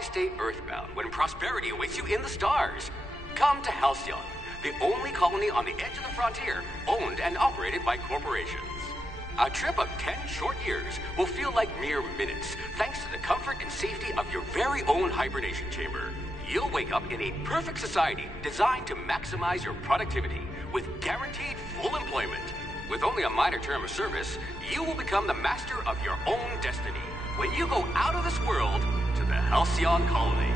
Why stay earthbound when prosperity awaits you in the stars? Come to Halcyon, the only colony on the edge of the frontier, owned and operated by corporations. A trip of 10 short years will feel like mere minutes, thanks to the comfort and safety of your very own hibernation chamber. You'll wake up in a perfect society designed to maximize your productivity, with guaranteed full employment. With only a minor term of service, you will become the master of your own destiny when you go out of this world to the Halcyon colony.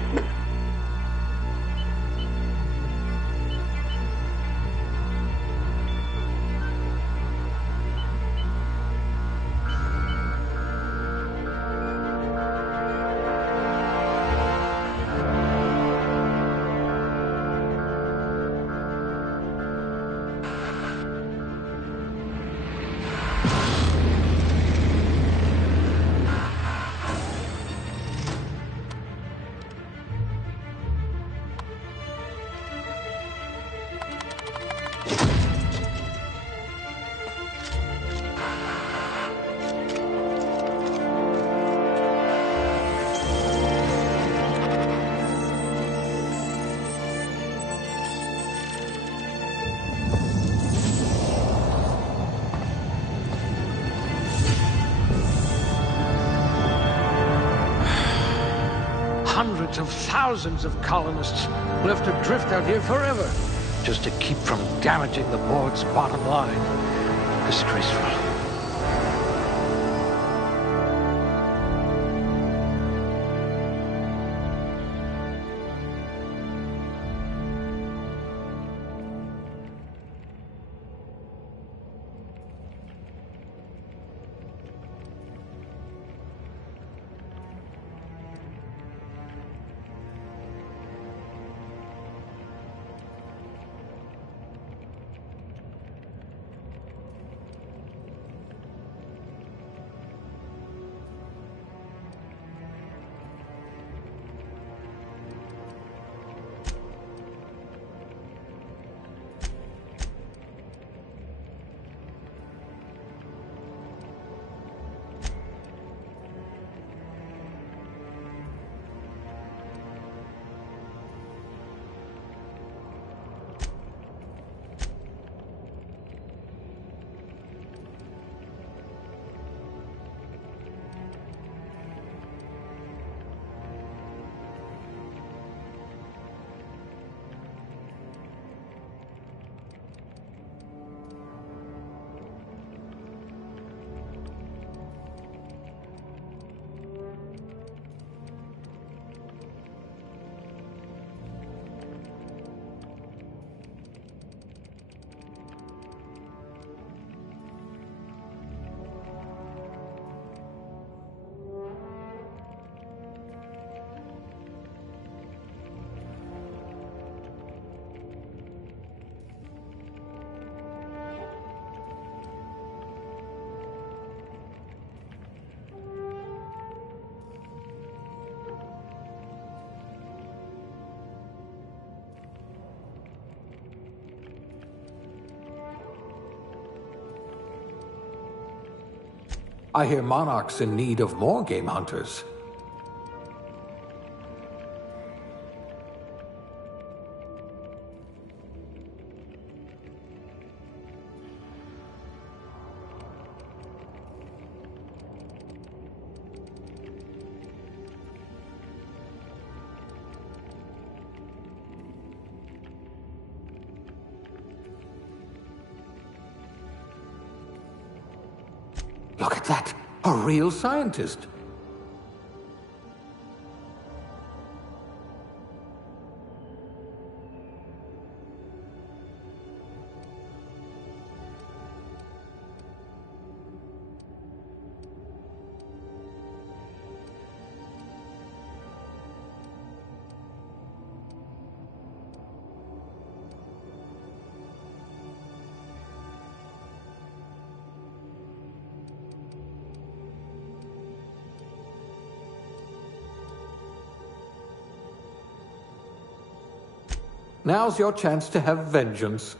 Hundreds of thousands of colonists left adrift out here forever, just to keep from damaging the board's bottom line. Disgraceful. I hear Monarch's in need of more game hunters. Look at that! A real scientist! Now's your chance to have vengeance.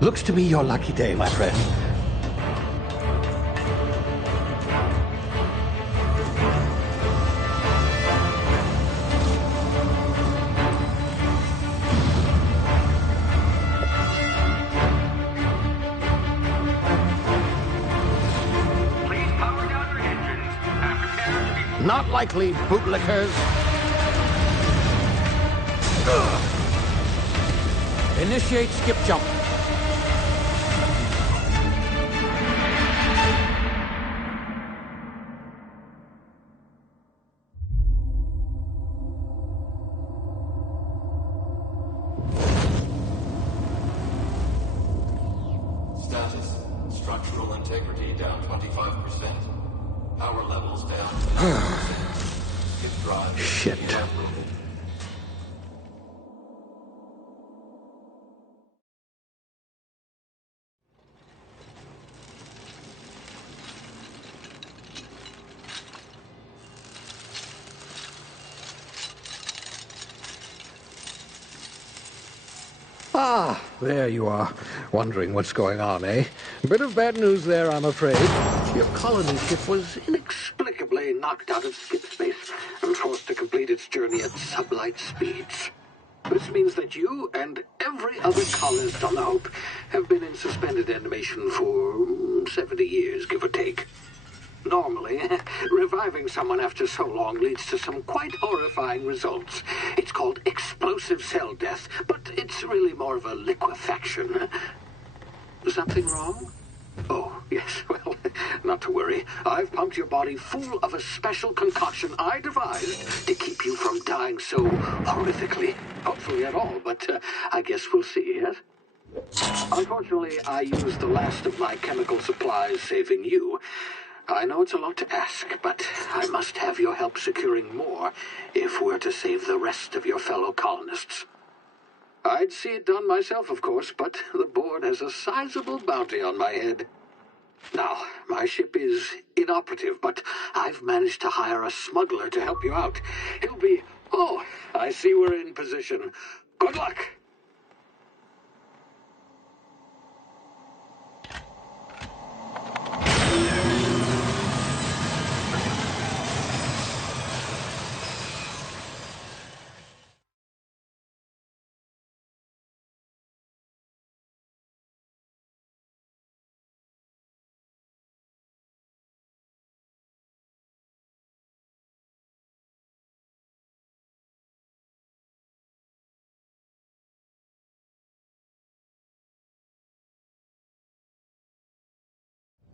Looks to be your lucky day, my friend. Please power down your engines and prepare to be... Not likely, bootlickers. Initiate skip jump. Status. Structural integrity down 25%. Power levels down 10%. Skip drive. Shit. Inoperable. Ah, there you are. Wondering what's going on, eh? Bit of bad news there, I'm afraid. Your colony ship was inexplicably knocked out of skip space and forced to complete its journey at sublight speeds. This means that you and every other colonist on the Hope have been in suspended animation for 70 years, give or take. Normally, reviving someone after so long leads to some quite horrifying results. It's called explosive cell death, but it's really more of a liquefaction. Something wrong? Oh, yes, well, not to worry. I've pumped your body full of a special concoction I devised to keep you from dying so horrifically. Hopefully at all, but I guess we'll see, yes? Unfortunately, I used the last of my chemical supplies saving you. I know it's a lot to ask, but I must have your help securing more if we're to save the rest of your fellow colonists. I'd see it done myself, of course, but the board has a sizable bounty on my head. Now, my ship is inoperative, but I've managed to hire a smuggler to help you out. He'll be... Oh, I see we're in position. Good luck!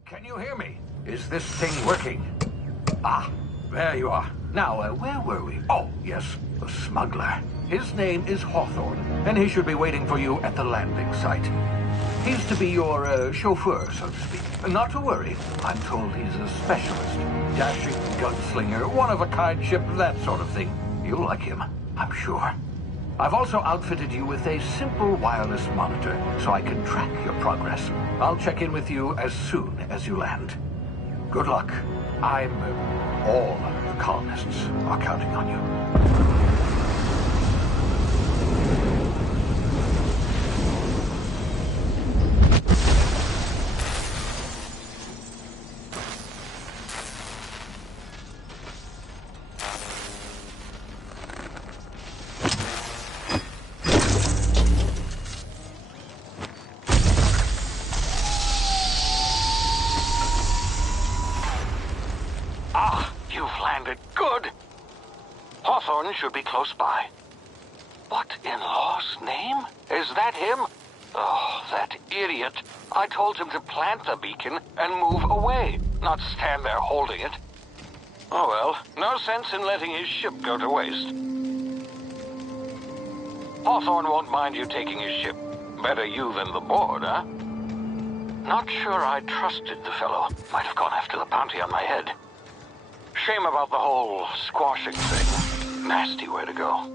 Can you hear me? Is this thing working? Ah, there you are. Now, where were we? Oh, yes, the smuggler. His name is Hawthorne, and he should be waiting for you at the landing site. He's to be your chauffeur, so to speak. Not to worry. I'm told he's a specialist. Dashing gunslinger, one-of-a-kind ship, that sort of thing. You'll like him, I'm sure. I've also outfitted you with a simple wireless monitor, so I can track your progress. I'll check in with you as soon as you land. Good luck. All the colonists are counting on you. Should be close by. What in law's name? Is that him? Oh, that idiot. I told him to plant the beacon and move away, not stand there holding it. Oh well, no sense in letting his ship go to waste. Hawthorne won't mind you taking his ship. Better you than the board, huh? Not sure I trusted the fellow. Might have gone after the bounty on my head. Shame about the whole squashing thing. Nasty way to go.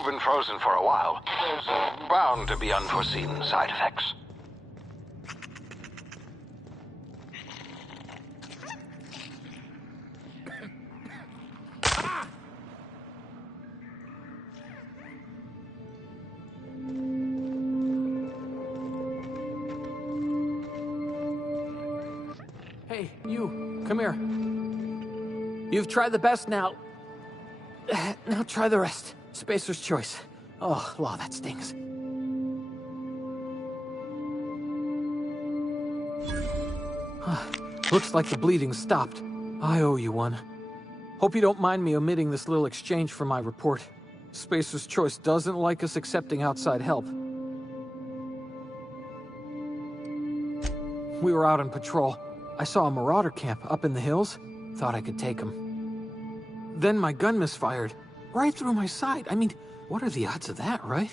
You've been frozen for a while. There's bound to be unforeseen side effects. Hey, you, come here. You've tried the best now. Now try the rest. Spacer's choice. Oh, law, that stings. Looks like the bleeding stopped. I owe you one. Hope you don't mind me omitting this little exchange from my report. Spacer's choice doesn't like us accepting outside help. We were out on patrol. I saw a marauder camp up in the hills. Thought I could take him. Then my gun misfired. Right through my side. I mean, what are the odds of that, right?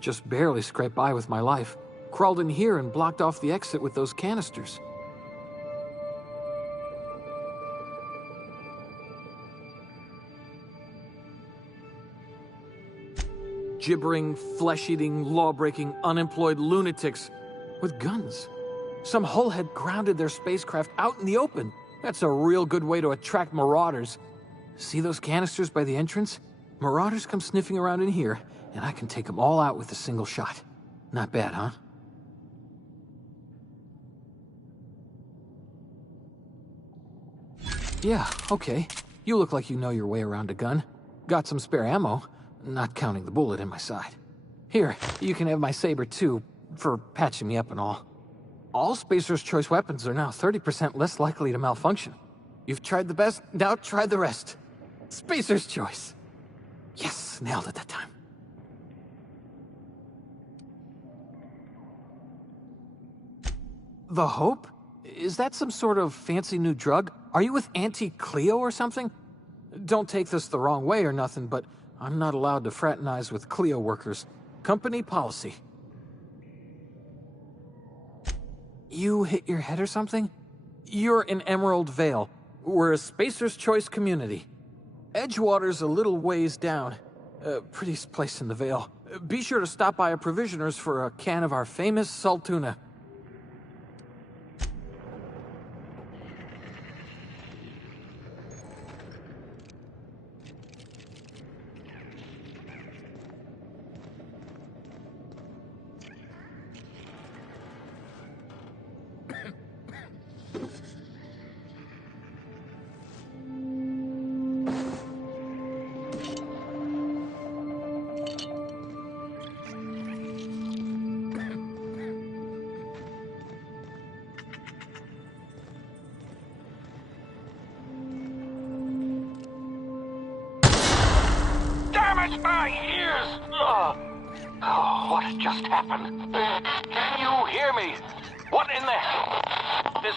Just barely scraped by with my life. Crawled in here and blocked off the exit with those canisters. Gibbering, flesh-eating, law-breaking, unemployed lunatics with guns. Some hullhead grounded their spacecraft out in the open. That's a real good way to attract marauders. See those canisters by the entrance? Marauders come sniffing around in here, and I can take them all out with a single shot. Not bad, huh? Yeah, okay. You look like you know your way around a gun. Got some spare ammo, not counting the bullet in my side. Here, you can have my saber too, for patching me up and all. All Spacer's Choice weapons are now 30% less likely to malfunction. You've tried the best, now try the rest. Spacer's Choice. Yes, nailed it that time. The Hope? Is that some sort of fancy new drug? Are you with Auntie Cleo or something? Don't take this the wrong way or nothing, but I'm not allowed to fraternize with Cleo workers. Company policy. You hit your head or something? You're in Emerald Vale. We're a Spacer's Choice community. Edgewater's a little ways down. Prettiest place in the Vale. Be sure to stop by a provisioner's for a can of our famous salt tuna. My ears! Oh, what just happened? Can you hear me? What in the hell? This...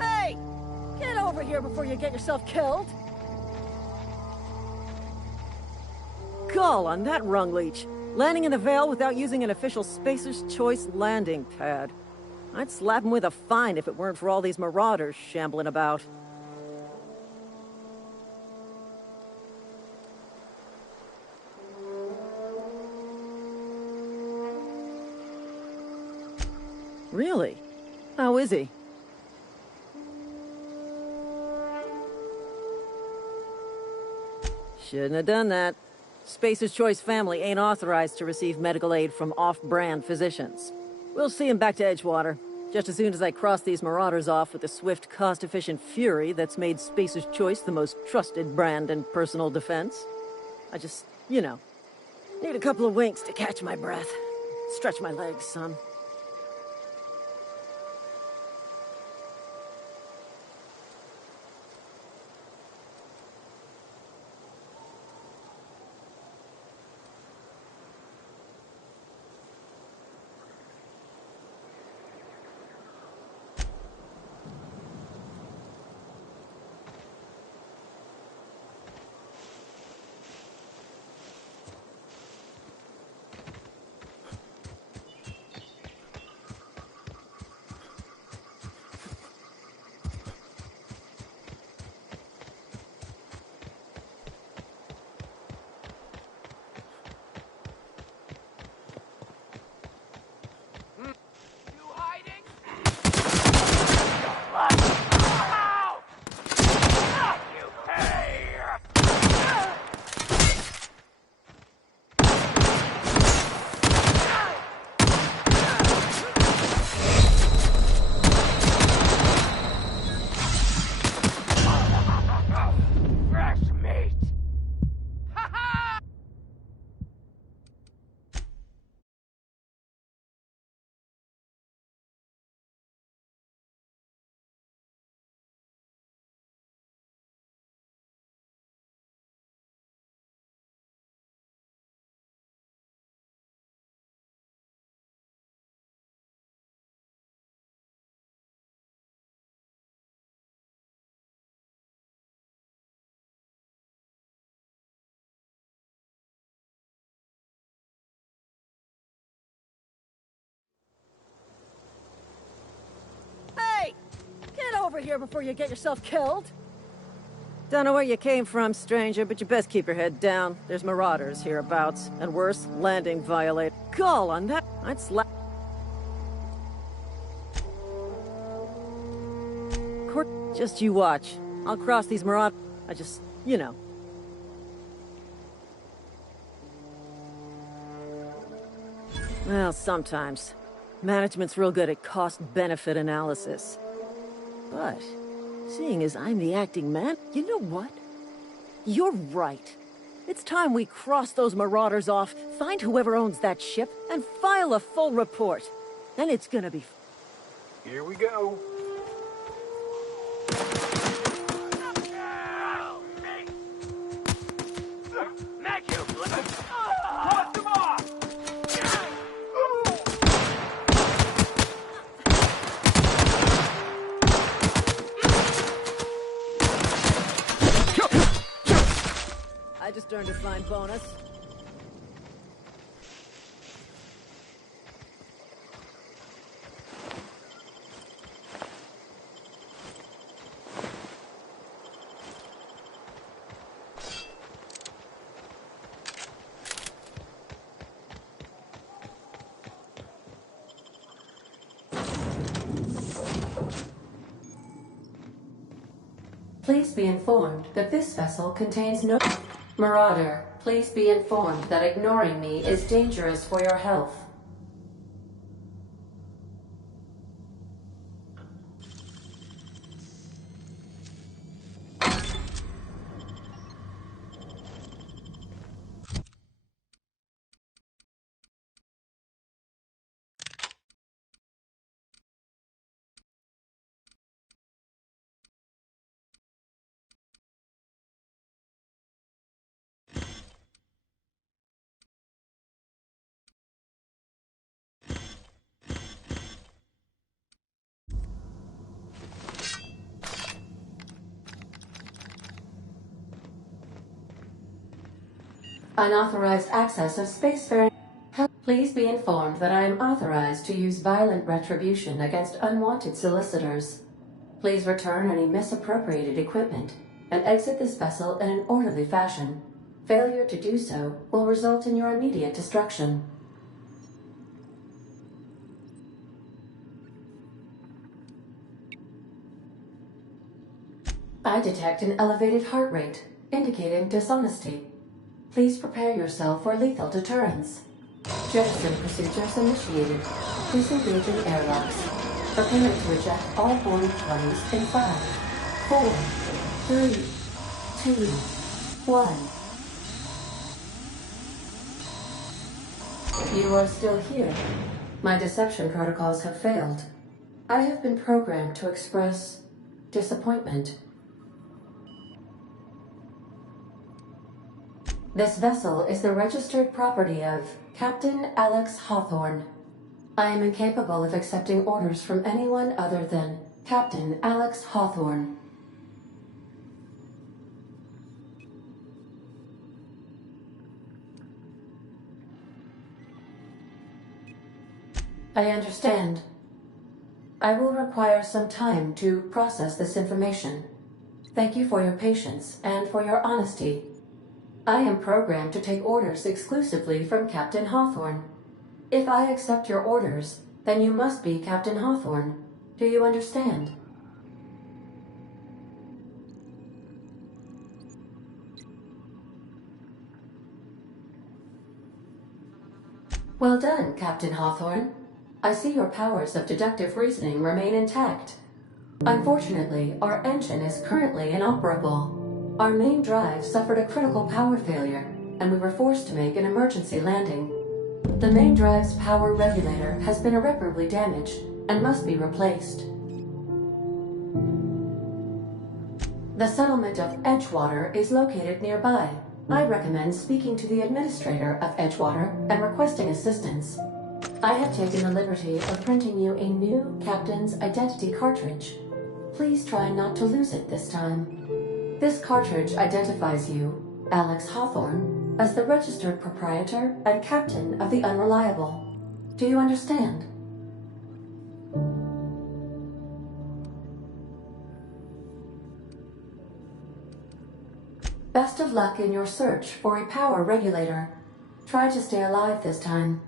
Hey! Get over here before you get yourself killed! Gall on that rung leech. Landing in the Vale without using an official Spacer's Choice landing pad. I'd slap him with a fine if it weren't for all these marauders shambling about. Really? How is he? Shouldn't have done that. Spacer's Choice family ain't authorized to receive medical aid from off-brand physicians. We'll see him back to Edgewater, just as soon as I cross these marauders off with the swift, cost-efficient fury that's made Spacer's Choice the most trusted brand in personal defense. I just, need a couple of winks to catch my breath. Stretch my legs, son. Hey! Get over here before you get yourself killed! Don't know where you came from, stranger, but you best keep your head down. There's marauders hereabouts, and worse, landing violate. Gall on that! I'd slap... Just you watch. I'll cross these marauders. I just, Well, sometimes. Management's real good at cost-benefit analysis. But, seeing as I'm the acting man, you know what? You're right. It's time we cross those marauders off, find whoever owns that ship, and file a full report. Then it's gonna be... Here we go. I just earned a fine bonus. Please be informed that this vessel contains no... Marauder, please be informed that ignoring me is dangerous for your health. Unauthorized access of spacefaring. Please be informed that I am authorized to use violent retribution against unwanted solicitors. Please return any misappropriated equipment and exit this vessel in an orderly fashion. Failure to do so will result in your immediate destruction. I detect an elevated heart rate, indicating dishonesty. Please prepare yourself for lethal deterrence. Jettison procedures initiated. Disengaging airlocks. Preparing to eject all board parties in 5, 4, 3, 2, 1. You are still here. My deception protocols have failed. I have been programmed to express disappointment. This vessel is the registered property of Captain Alex Hawthorne. I am incapable of accepting orders from anyone other than Captain Alex Hawthorne. I understand. I will require some time to process this information. Thank you for your patience and for your honesty. I am programmed to take orders exclusively from Captain Hawthorne. If I accept your orders, then you must be Captain Hawthorne. Do you understand? Well done, Captain Hawthorne. I see your powers of deductive reasoning remain intact. Unfortunately, our engine is currently inoperable. Our main drive suffered a critical power failure, and we were forced to make an emergency landing. The main drive's power regulator has been irreparably damaged and must be replaced. The settlement of Edgewater is located nearby. I recommend speaking to the administrator of Edgewater and requesting assistance. I have taken the liberty of printing you a new captain's identity cartridge. Please try not to lose it this time. This cartridge identifies you, Alex Hawthorne, as the registered proprietor and captain of the Unreliable. Do you understand? Best of luck in your search for a power regulator. Try to stay alive this time.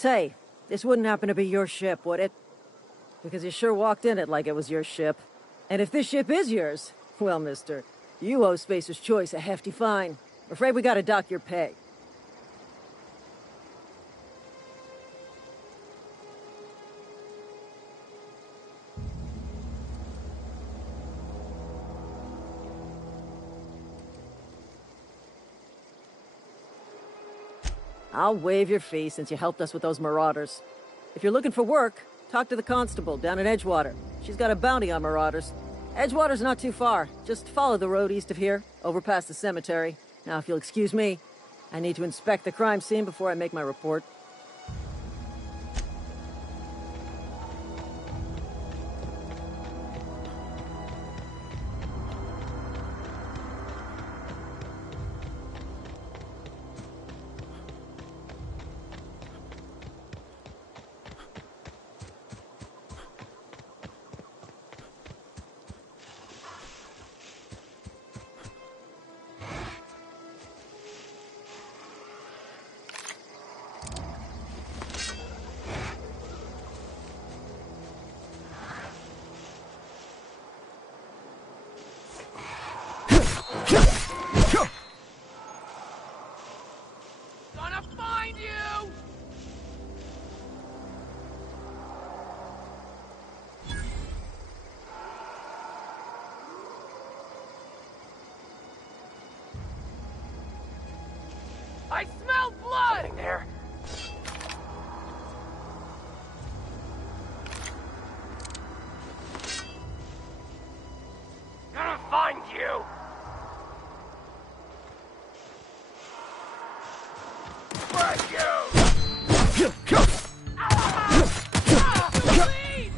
Say, this wouldn't happen to be your ship, would it? Because you sure walked in it like it was your ship. And if this ship is yours, well, mister, you owe Spacer's Choice a hefty fine. Afraid we gotta dock your pay. I'll waive your fee since you helped us with those marauders. If you're looking for work, talk to the constable down in Edgewater. She's got a bounty on marauders. Edgewater's not too far. Just follow the road east of here, over past the cemetery. Now, if you'll excuse me, I need to inspect the crime scene before I make my report. Gonna find you! I smell blood! Something there. Gonna find you! Find you! Please!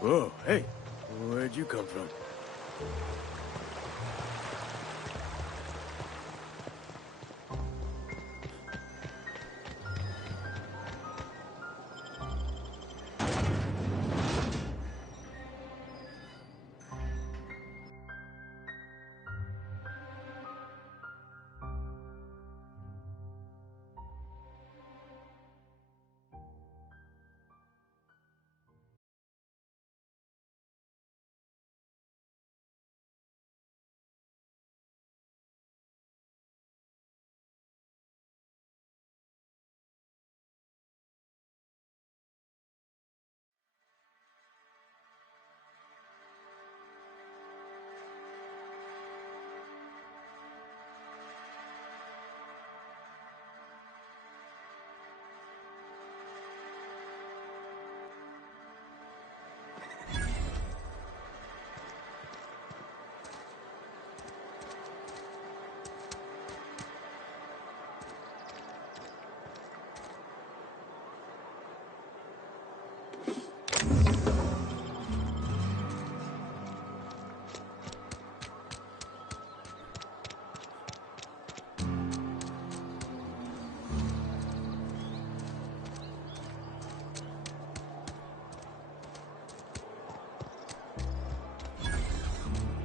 Whoa, hey, where'd you come from?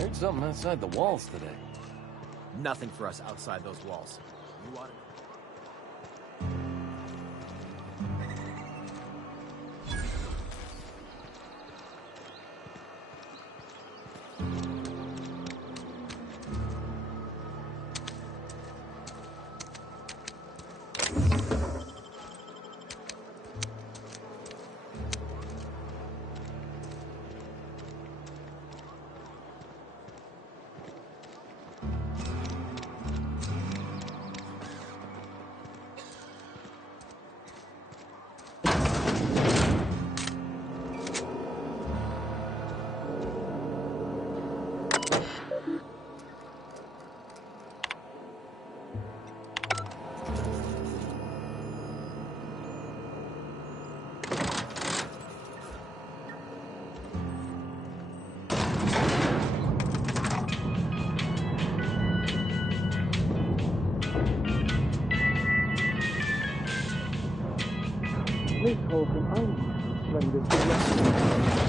Heard something outside the walls today. Nothing for us outside those walls. You want it?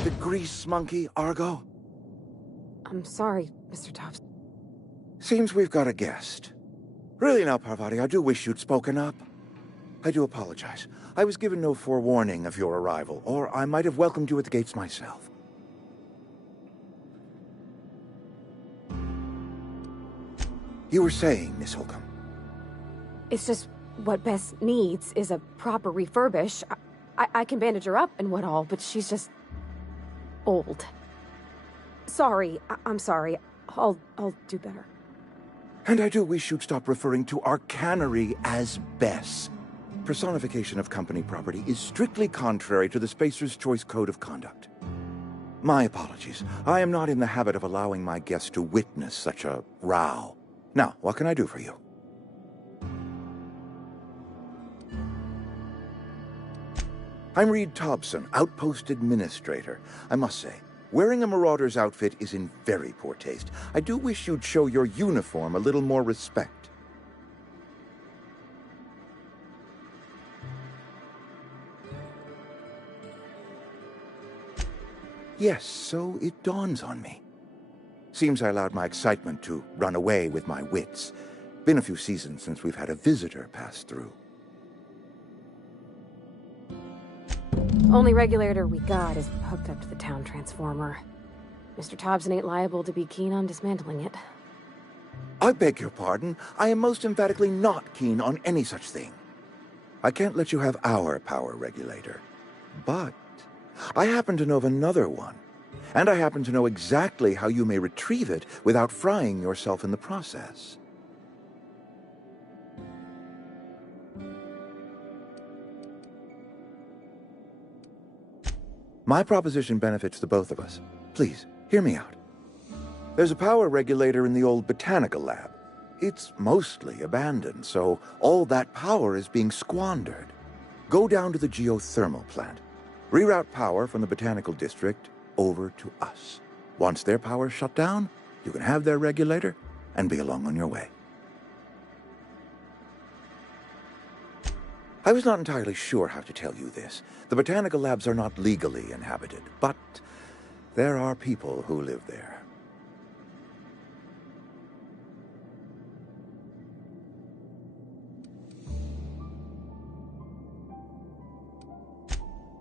The grease monkey, Argo? I'm sorry, Mr. Tops. Seems we've got a guest. Really now, Parvati, I do wish you'd spoken up. I do apologize. I was given no forewarning of your arrival, or I might have welcomed you at the gates myself. You were saying, Miss Holcomb. It's just what Bess needs is a proper refurbish. I can bandage her up and what all, but she's just old. Sorry, I'm sorry. I'll do better. And I do wish you'd stop referring to our cannery as Bess. Personification of company property is strictly contrary to the Spacer's Choice Code of Conduct. My apologies. I am not in the habit of allowing my guests to witness such a row. Now, what can I do for you? I'm Reed Thompson, Outpost Administrator. I must say, wearing a Marauder's outfit is in very poor taste. I do wish you'd show your uniform a little more respect. Yes, so it dawns on me. Seems I allowed my excitement to run away with my wits. Been a few seasons since we've had a visitor pass through. Only regulator we got is hooked up to the town transformer. Mr. Thompson ain't liable to be keen on dismantling it. I beg your pardon. I am most emphatically not keen on any such thing. I can't let you have our power regulator. But I happen to know of another one. And I happen to know exactly how you may retrieve it without frying yourself in the process. My proposition benefits the both of us. Please, hear me out. There's a power regulator in the old botanical lab. It's mostly abandoned, so all that power is being squandered. Go down to the geothermal plant. Reroute power from the botanical district over to us. Once their power's shut down, you can have their regulator and be along on your way. I was not entirely sure how to tell you this. The botanical labs are not legally inhabited, but there are people who live there.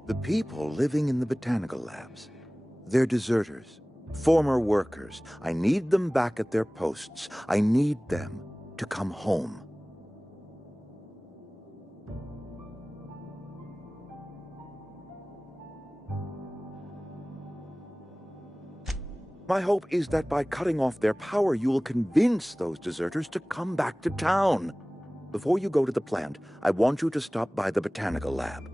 The people living in the botanical labs, they're deserters, former workers. I need them back at their posts. I need them to come home. My hope is that by cutting off their power, you will convince those deserters to come back to town. Before you go to the plant, I want you to stop by the botanical lab.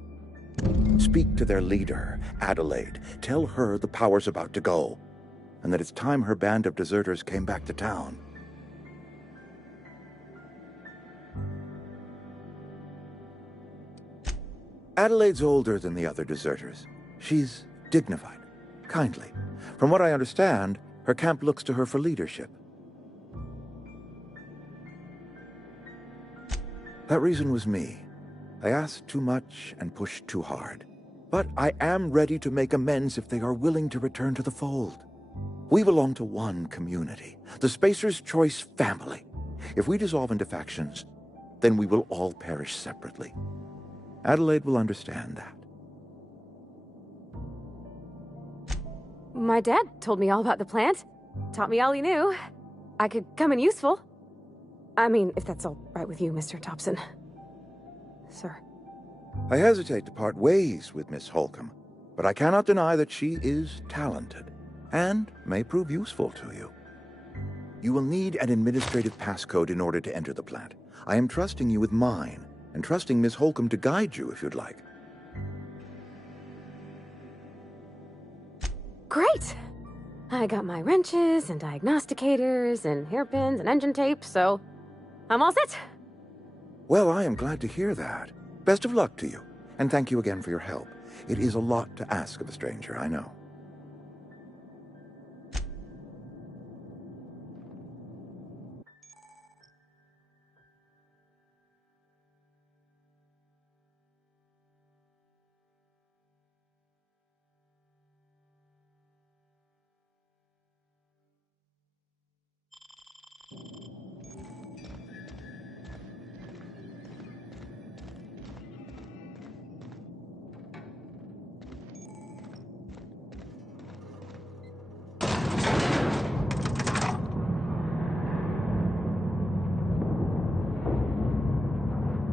Speak to their leader, Adelaide. Tell her the power's about to go, and that it's time her band of deserters came back to town. Adelaide's older than the other deserters. She's dignified, kindly. From what I understand, her camp looks to her for leadership. That reason was me. I asked too much and pushed too hard. But I am ready to make amends if they are willing to return to the fold. We belong to one community, the Spacer's Choice family. If we dissolve into factions, then we will all perish separately. Adelaide will understand that. My dad told me all about the plant. Taught me all he knew. I could come in useful. I mean, if that's all right with you, Mr. Thompson. Sir. I hesitate to part ways with Miss Holcomb, but I cannot deny that she is talented, and may prove useful to you. You will need an administrative passcode in order to enter the plant. I am trusting you with mine, and trusting Miss Holcomb to guide you if you'd like. Great! I got my wrenches and diagnosticators and hairpins and engine tape, so I'm all set. Well, I am glad to hear that. Best of luck to you, and thank you again for your help. It is a lot to ask of a stranger, I know.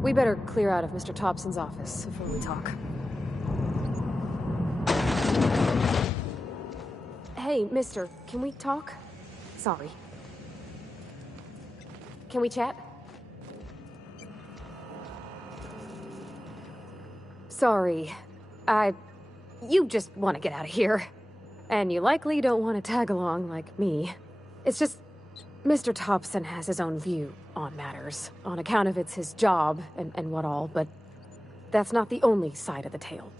We better clear out of Mr. Thompson's office before we talk. Hey, mister, can we talk? Sorry. Can we chat? Sorry. You just want to get out of here. And you likely don't want to tag along like me. It's just, Mr. Thompson has his own view on matters, on account of it's his job and what all, but that's not the only side of the tale.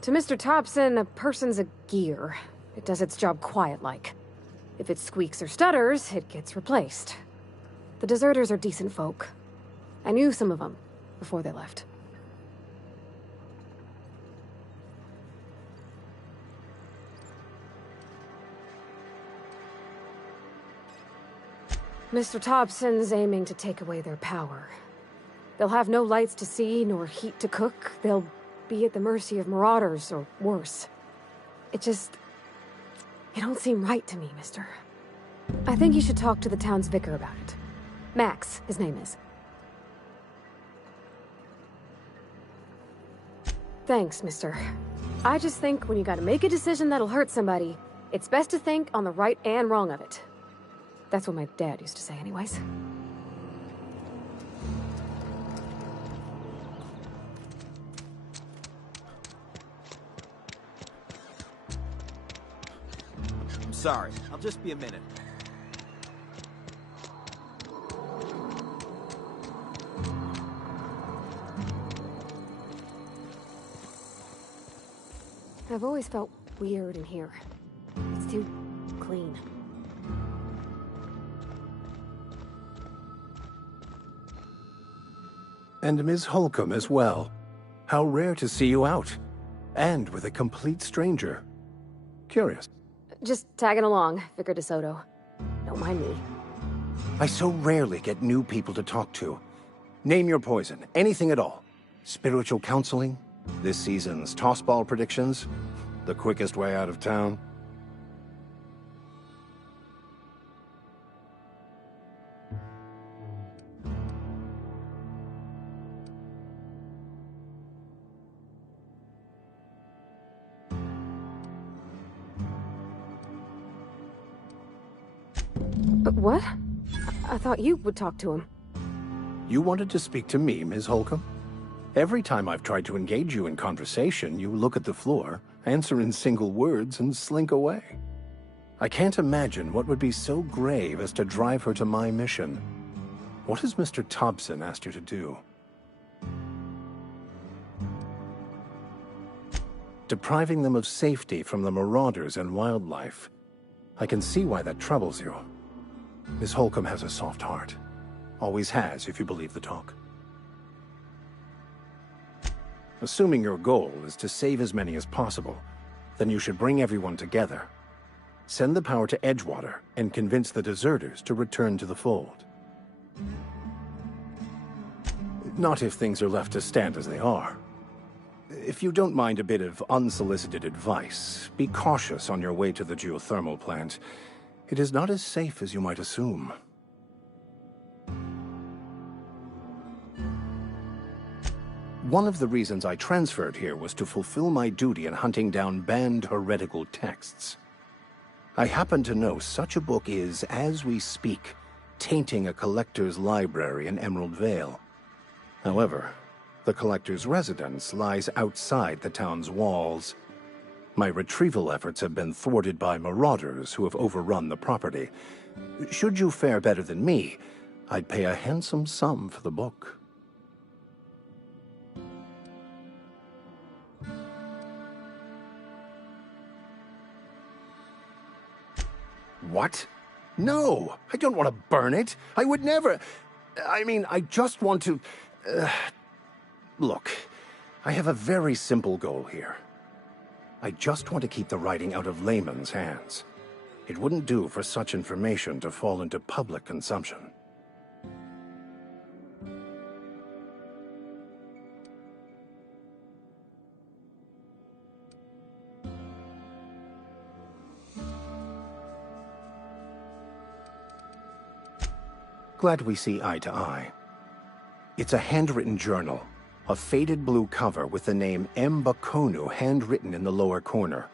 To Mr. Thompson, a person's a gear. It does its job quiet-like. If it squeaks or stutters, it gets replaced. The deserters are decent folk. I knew some of them before they left. Mr. Thompson's aiming to take away their power. They'll have no lights to see, nor heat to cook. They'll be at the mercy of marauders, or worse. It don't seem right to me, mister. I think you should talk to the town's vicar about it. Max, his name is. Thanks, mister. I just think when you gotta make a decision that'll hurt somebody, it's best to think on the right and wrong of it. That's what my dad used to say anyways. I'm sorry. I'll just be a minute. I've always felt weird in here. It's too clean. And Ms. Holcomb as well. How rare to see you out. And with a complete stranger. Curious. Just tagging along, Vicar DeSoto. Don't mind me. I so rarely get new people to talk to. Name your poison, anything at all. Spiritual counseling, this season's tossball predictions, the quickest way out of town. What? I thought you would talk to him. You wanted to speak to me, Ms. Holcomb? Every time I've tried to engage you in conversation, you look at the floor, answer in single words, and slink away. I can't imagine what would be so grave as to drive her to my mission. What has Mr. Thompson asked you to do? Depriving them of safety from the marauders and wildlife. I can see why that troubles you. Miss Holcomb has a soft heart. Always has, if you believe the talk. Assuming your goal is to save as many as possible, Then you should bring everyone together. Send the power to Edgewater and convince the deserters to return to the fold. Not if things are left to stand as they are. If you don't mind a bit of unsolicited advice, be cautious on your way to the geothermal plant. It is not as safe as you might assume. One of the reasons I transferred here was to fulfill my duty in hunting down banned heretical texts. I happen to know such a book is, as we speak, tainting a collector's library in Emerald Vale. However, the collector's residence lies outside the town's walls. My retrieval efforts have been thwarted by marauders who have overrun the property. Should you fare better than me, I'd pay a handsome sum for the book. What? No! I don't want to burn it! I would never... I mean, I just want to... Look, I have a very simple goal here. I just want to keep the writing out of layman's hands. It wouldn't do for such information to fall into public consumption. Glad we see eye to eye. It's a handwritten journal, a faded blue cover with the name M'Bakono handwritten in the lower corner.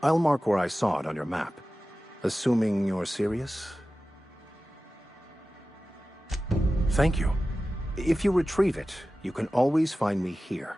I'll mark where I saw it on your map. Assuming you're serious? Thank you. If you retrieve it, you can always find me here.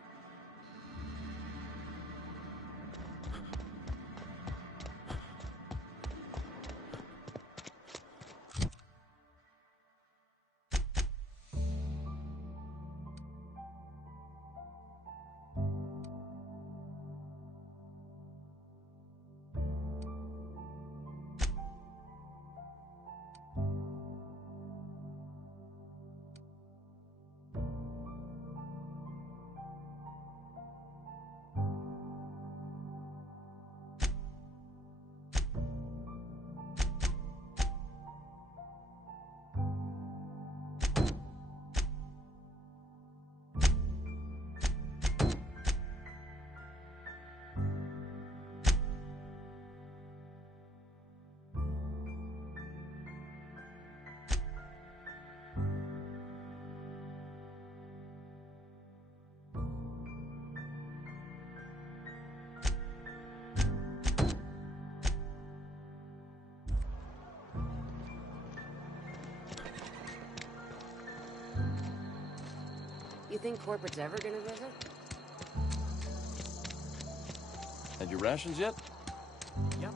You think corporate's ever gonna visit? Had your rations yet? Yep.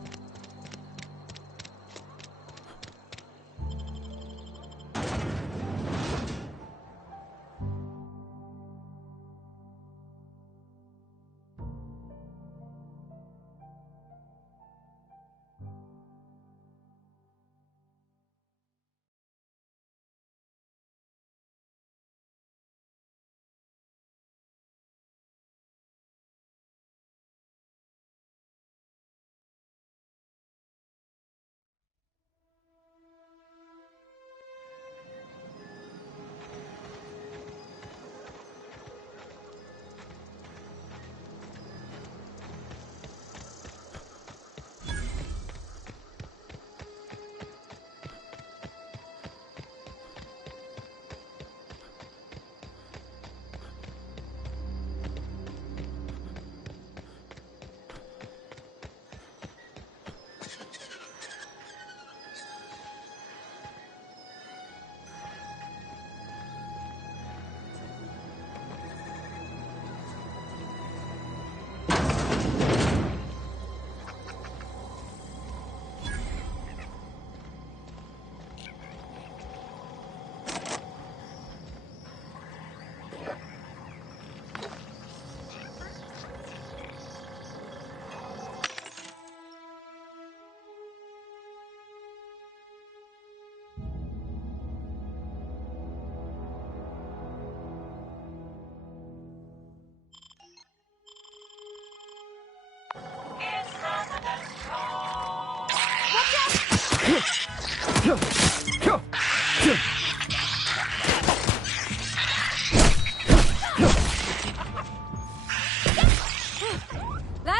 That's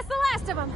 the last of them.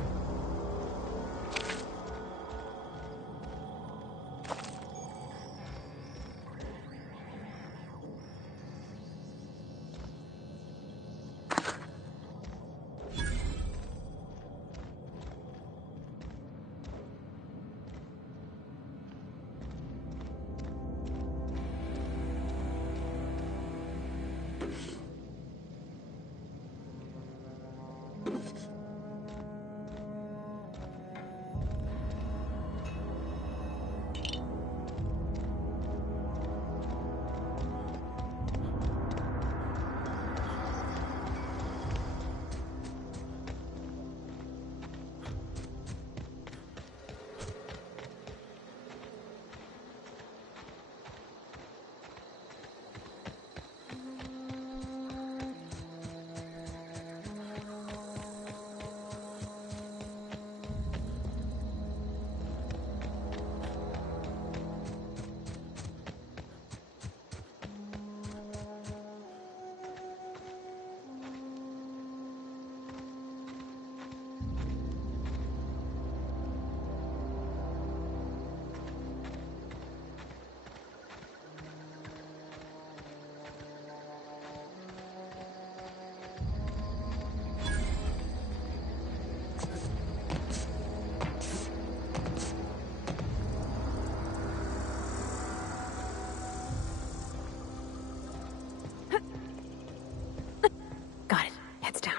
Got it. Heads down.